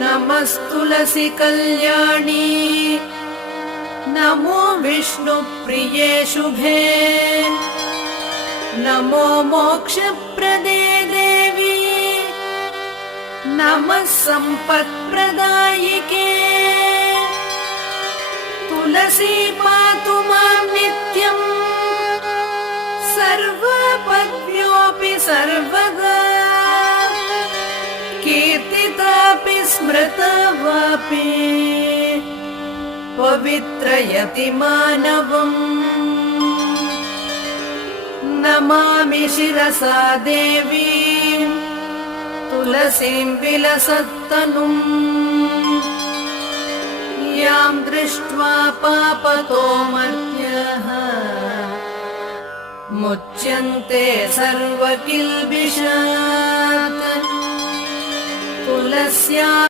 नमस्तुलसी कल्याणी नमो विष्णुप्रिये शुभे नमो मोक्षप्रदे देवी नमः सम्पत्प्रदायिके तुलसी पातु मां नित्यम् सर्वपद्भ्योऽपि सर्वदा कीर्तितापि स्मृता वापि पवित्रयति मानवम् नमामि शिरसा देवीं तुलसीं विलसत्तनुम् यां दृष्ट्वा पापतो मर्त्याः मुच्यन्ते सर्वकिल्बिषात् तुलस्या